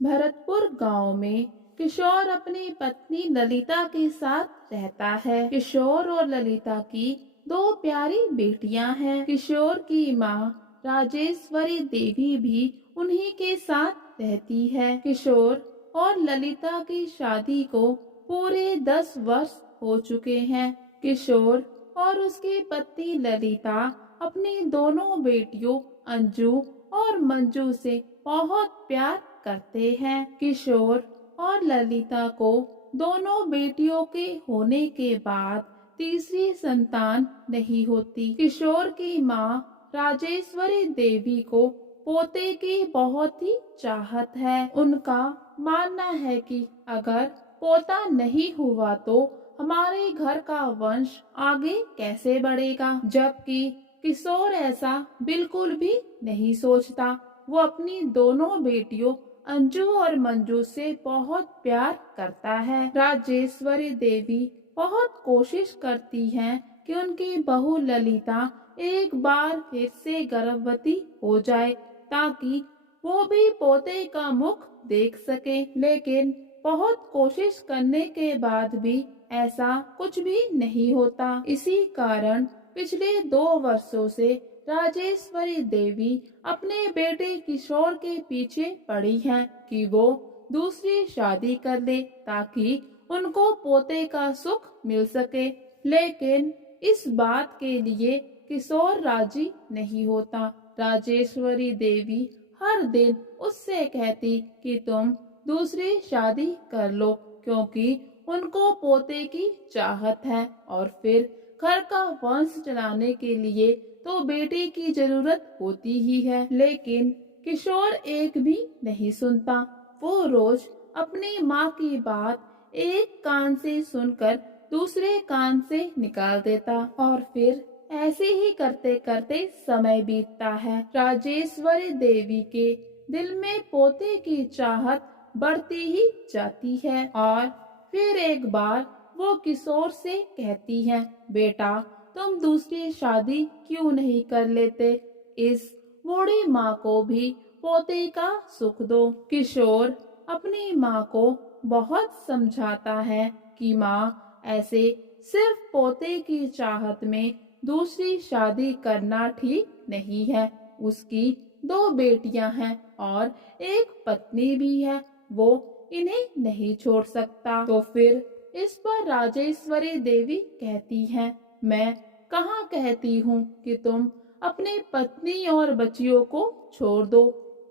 भरतपुर गांव में किशोर अपनी पत्नी ललिता के साथ रहता है। किशोर और ललिता की दो प्यारी बेटियां हैं। किशोर की माँ राजेश्वरी देवी भी उन्हीं के साथ रहती है। किशोर और ललिता की शादी को पूरे 10 वर्ष हो चुके हैं। किशोर और उसकी पत्नी ललिता अपनी दोनों बेटियों अंजू और मंजू से बहुत प्यार करते हैं। किशोर और ललिता को दोनों बेटियों के होने के बाद तीसरी संतान नहीं होती। किशोर की माँ राजेश्वरी देवी को पोते की बहुत ही चाहत है। उनका मानना है कि अगर पोता नहीं हुआ तो हमारे घर का वंश आगे कैसे बढ़ेगा, जबकि किशोर ऐसा बिल्कुल भी नहीं सोचता। वो अपनी दोनों बेटियों अंजू और मंजू से बहुत प्यार करता है। राजेश्वरी देवी बहुत कोशिश करती हैं कि उनकी बहू ललिता एक बार फिर से गर्भवती हो जाए ताकि वो भी पोते का मुख देख सके, लेकिन बहुत कोशिश करने के बाद भी ऐसा कुछ भी नहीं होता। इसी कारण पिछले 2 वर्षों से राजेश्वरी देवी अपने बेटे किशोर के पीछे पड़ी हैं कि वो दूसरी शादी कर ले ताकि उनको पोते का सुख मिल सके, लेकिन इस बात के लिए किशोर राजी नहीं होता। राजेश्वरी देवी हर दिन उससे कहती कि तुम दूसरी शादी कर लो क्योंकि उनको पोते की चाहत है और फिर घर का वंश चलाने के लिए तो बेटे की जरूरत होती ही है। लेकिन किशोर एक भी नहीं सुनता। वो रोज अपनी माँ की बात एक कान से सुनकर दूसरे कान से निकाल देता और फिर ऐसे ही करते करते समय बीतता है। राजेश्वरी देवी के दिल में पोते की चाहत बढ़ती ही जाती है और फिर एक बार वो किशोर से कहती है, बेटा तुम दूसरी शादी क्यों नहीं कर लेते? इस बूढ़ी माँ को भी पोते का सुख दो। किशोर अपनी माँ को बहुत समझाता है कि माँ ऐसे सिर्फ पोते की चाहत में दूसरी शादी करना ठीक नहीं है। उसकी 2 बेटियां हैं और एक पत्नी भी है, वो इन्हें नहीं छोड़ सकता। तो फिर इस पर राजेश्वरी देवी कहती है, मैं कहाँ कहती हूँ कि तुम अपनी पत्नी और बच्चियों को छोड़ दो,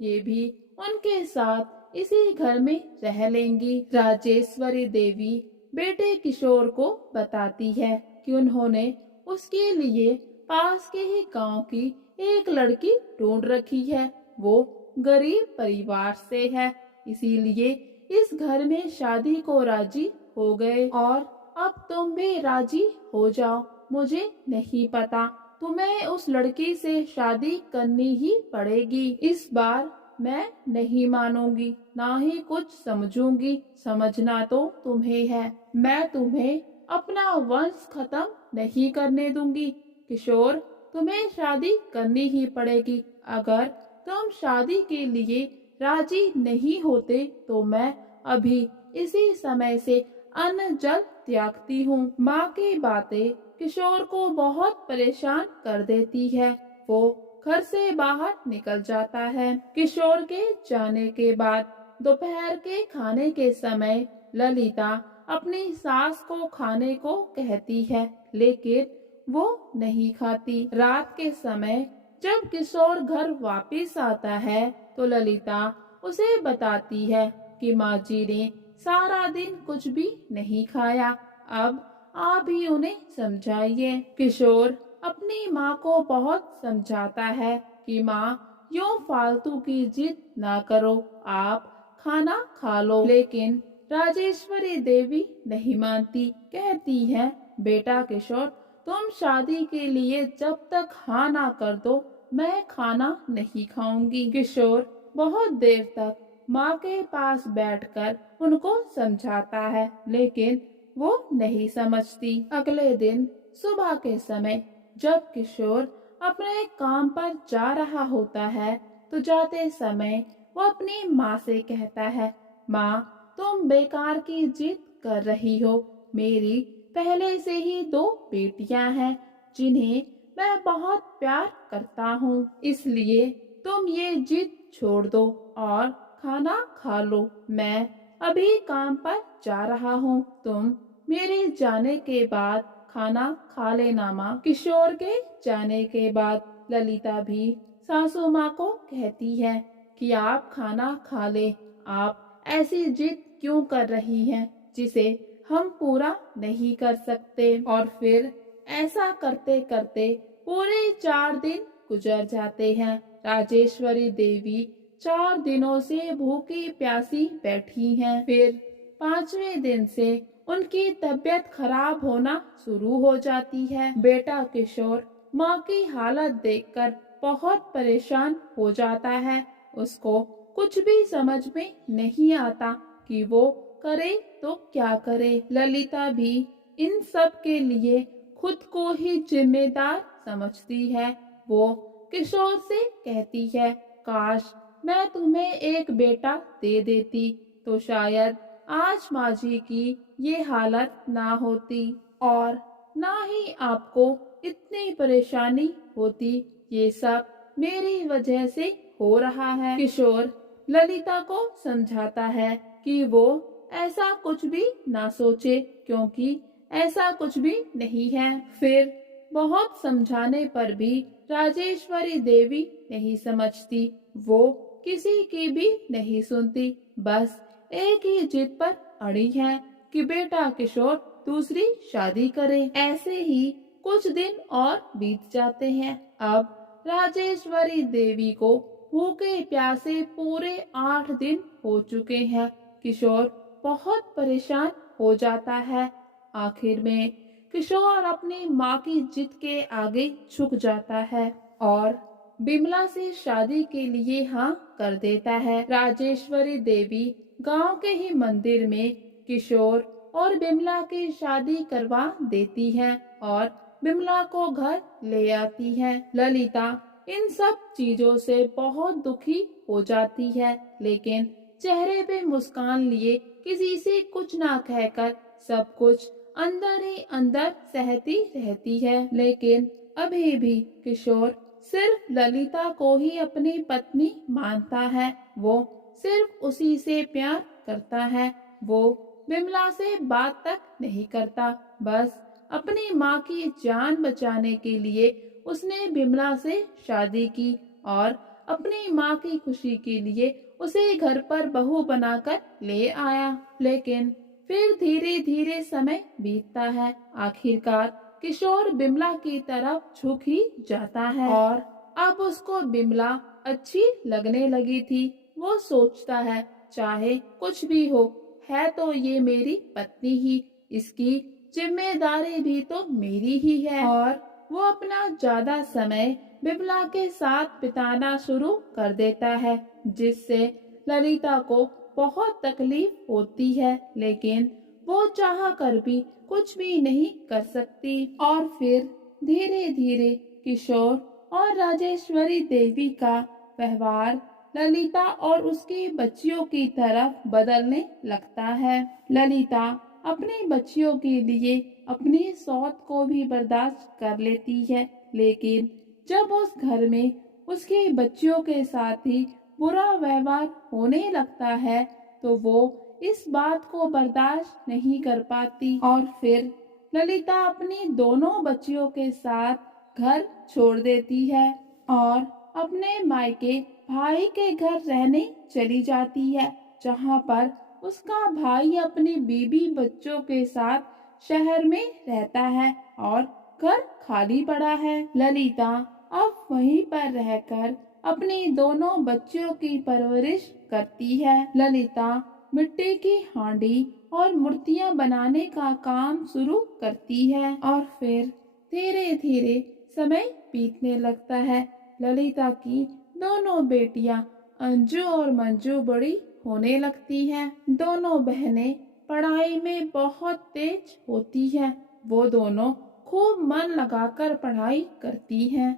ये भी उनके साथ इसी घर में रह लेंगी। राजेश्वरी देवी बेटे किशोर को बताती है कि उन्होंने उसके लिए पास के ही गांव की एक लड़की ढूंढ रखी है। वो गरीब परिवार से है, इसीलिए इस घर में शादी को राजी हो गए और अब तुम भी राजी हो जाओ। मुझे नहीं पता, तुम्हें उस लड़की से शादी करनी ही पड़ेगी। इस बार मैं नहीं मानूंगी, ना ही कुछ समझूंगी। समझना तो तुम्हें है, मैं तुम्हें अपना वंश खत्म नहीं करने दूंगी। किशोर, तुम्हें शादी करनी ही पड़ेगी। अगर तुम शादी के लिए राजी नहीं होते तो मैं अभी इसी समय से अन्न जल त्यागती हूँ। माँ की बातें किशोर को बहुत परेशान कर देती है। वो घर से बाहर निकल जाता है। किशोर के जाने के बाद दोपहर के खाने के समय ललिता अपनी सास को खाने को कहती है, लेकिन वो नहीं खाती। रात के समय जब किशोर घर वापस आता है तो ललिता उसे बताती है कि माँ जी ने सारा दिन कुछ भी नहीं खाया, अब आप ही उन्हें समझाइए। किशोर अपनी माँ को बहुत समझाता है कि माँ यूँ फालतू की जिद ना करो, आप खाना खा लो, लेकिन राजेश्वरी देवी नहीं मानती। कहती है, बेटा किशोर, तुम शादी के लिए जब तक हाँ ना कर दो मैं खाना नहीं खाऊंगी। किशोर बहुत देर तक माँ के पास बैठकर उनको समझाता है, लेकिन वो नहीं समझती। अगले दिन सुबह के समय जब किशोर अपने काम पर जा रहा होता है तो जाते समय वो अपनी माँ से कहता है, माँ तुम बेकार की जिद कर रही हो। मेरी पहले से ही 2 बेटियां हैं जिन्हें मैं बहुत प्यार करता हूँ, इसलिए तुम ये जिद छोड़ दो और खाना खा लो। मैं अभी काम पर जा रहा हूँ, तुम मेरे जाने के बाद खाना खा लेना माँ। किशोर के जाने के बाद ललिता भी सासू माँ को कहती है कि आप खाना खा ले, आप ऐसी जिद क्यों कर रही हैं जिसे हम पूरा नहीं कर सकते। और फिर ऐसा करते करते पूरे 4 दिन गुजर जाते हैं। राजेश्वरी देवी 4 दिनों से भूखी प्यासी बैठी हैं। फिर 5वें दिन से उनकी तबीयत खराब होना शुरू हो जाती है। बेटा किशोर माँ की हालत देखकर बहुत परेशान हो जाता है। उसको कुछ भी समझ में नहीं आता कि वो करे तो क्या करे। ललिता भी इन सब के लिए खुद को ही जिम्मेदार समझती है। वो किशोर से कहती है, काश मैं तुम्हें एक बेटा दे देती तो शायद आज माँ जी की ये हालत ना होती और ना ही आपको इतनी परेशानी होती। ये सब मेरी वजह से हो रहा है। किशोर ललिता को समझाता है कि वो ऐसा कुछ भी ना सोचे, क्योंकि ऐसा कुछ भी नहीं है। फिर बहुत समझाने पर भी राजेश्वरी देवी नहीं समझती। वो किसी की भी नहीं सुनती, बस एक ही जिद पर अड़ी है कि बेटा किशोर दूसरी शादी करे। ऐसे ही कुछ दिन और बीत जाते हैं। अब राजेश्वरी देवी को भूखे प्यासे पूरे 8 दिन हो चुके हैं। किशोर बहुत परेशान हो जाता है। आखिर में किशोर अपनी माँ की जिद के आगे झुक जाता है और बिमला से शादी के लिए हाँ कर देता है। राजेश्वरी देवी गांव के ही मंदिर में किशोर और बिमला की शादी करवा देती है और बिमला को घर ले आती है। ललिता इन सब चीजों से बहुत दुखी हो जाती है, लेकिन चेहरे पे मुस्कान लिए किसी से कुछ ना कहकर सब कुछ अंदर ही अंदर सहती रहती है। लेकिन अभी भी किशोर सिर्फ ललिता को ही अपनी पत्नी मानता है। वो सिर्फ उसी से प्यार करता है। वो बिमला से बात तक नहीं करता। बस अपनी माँ की जान बचाने के लिए उसने बिमला से शादी की और अपनी माँ की खुशी के लिए उसे घर पर बहू बनाकर ले आया। लेकिन फिर धीरे धीरे समय बीतता है। आखिरकार किशोर बिमला की तरफ झुक ही जाता है और अब उसको बिमला अच्छी लगने लगी थी। वो सोचता है, चाहे कुछ भी हो, है तो ये मेरी पत्नी ही, इसकी जिम्मेदारी भी तो मेरी ही है। और वो अपना ज्यादा समय बिमला के साथ बिताना शुरू कर देता है, जिससे ललिता को बहुत तकलीफ होती है, लेकिन वो चाह कर भी कुछ भी नहीं कर सकती। और फिर धीरे धीरे किशोर और राजेश्वरी देवी का व्यवहार ललिता और उसकी बच्चियों की तरफ बदलने लगता है। ललिता अपनी बच्चियों के लिए अपनी सौत को भी बर्दाश्त कर लेती है, लेकिन जब उस घर में उसकी बच्चियों के साथ ही बुरा व्यवहार होने लगता है तो वो इस बात को बर्दाश्त नहीं कर पाती और फिर ललिता अपनी दोनों बच्चियों के साथ घर छोड़ देती है और अपने मायके भाई के घर रहने चली जाती है, जहाँ पर उसका भाई अपनी बीबी बच्चों के साथ शहर में रहता है और घर खाली पड़ा है। ललिता अब वहीं पर रहकर अपनी दोनों बच्चियों की परवरिश करती है। ललिता मिट्टी की हांडी और मूर्तियां बनाने का काम शुरू करती है और फिर धीरे धीरे समय बीतने लगता है। ललिता की दोनों बेटियां अंजू और मंजू बड़ी होने लगती हैं। दोनों बहनें पढ़ाई में बहुत तेज होती हैं। वो दोनों खूब मन लगाकर पढ़ाई करती हैं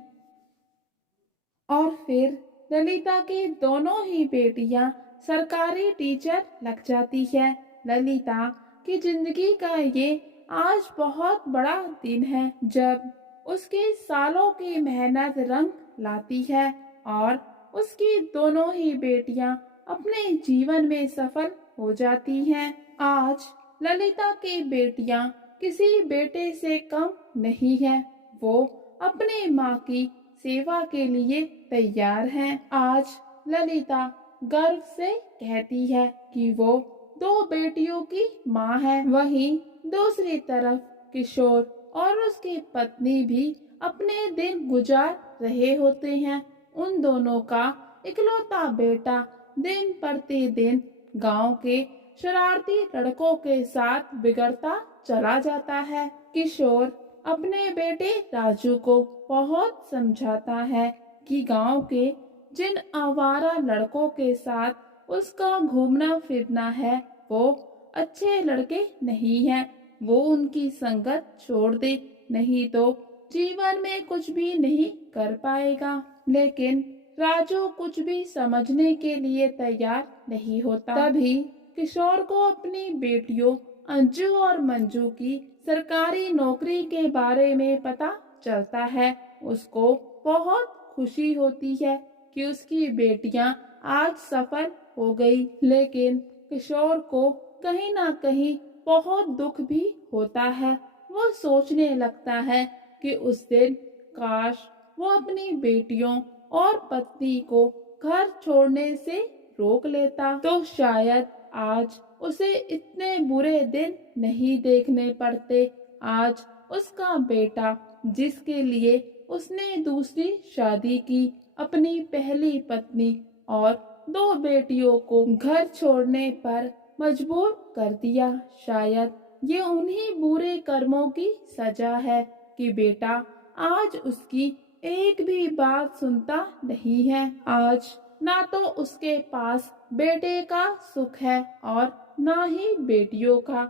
और फिर ललिता की दोनों ही बेटियां सरकारी टीचर लग जाती है। ललिता की जिंदगी का ये आज बहुत बड़ा दिन है, जब उसकी सालों की मेहनत रंग लाती है और उसकी दोनों ही बेटियां अपने जीवन में सफल हो जाती हैं। आज ललिता की बेटियां किसी बेटे से कम नहीं है। वो अपनी माँ की सेवा के लिए तैयार हैं। आज ललिता गर्व से कहती है कि वो दो बेटियों की माँ है। वहीं दूसरी तरफ किशोर और उसकी पत्नी भी अपने दिन गुजार रहे होते हैं। उन दोनों का इकलौता बेटा दिन प्रतिदिन गांव के शरारती लड़कों के साथ बिगड़ता चला जाता है। किशोर अपने बेटे राजू को बहुत समझाता है कि गांव के जिन आवारा लड़कों के साथ उसका घूमना फिरना है वो अच्छे लड़के नहीं हैं। वो उनकी संगत छोड़ दे, नहीं तो जीवन में कुछ भी नहीं कर पाएगा। लेकिन राजू कुछ भी समझने के लिए तैयार नहीं होता। तभी किशोर को अपनी बेटियों अंजू और मंजू की सरकारी नौकरी के बारे में पता चलता है। उसको बहुत खुशी होती है कि उसकी बेटियां आज सफल हो गई, लेकिन किशोर को कहीं ना कहीं बहुत दुख भी होता है। वो सोचने लगता है कि उस दिन काश वो अपनी बेटियों और पत्नी को घर छोड़ने से रोक लेता, तो शायद आज उसे इतने बुरे दिन नहीं देखने पड़ते। आज उसका बेटा, जिसके लिए उसने दूसरी शादी की, अपनी पहली पत्नी और दो बेटियों को घर छोड़ने पर मजबूर कर दिया। शायद ये उन्हीं बुरे कर्मों की सजा है कि बेटा आज उसकी एक भी बात सुनता नहीं है। आज ना तो उसके पास बेटे का सुख है और ना ही बेटियों का।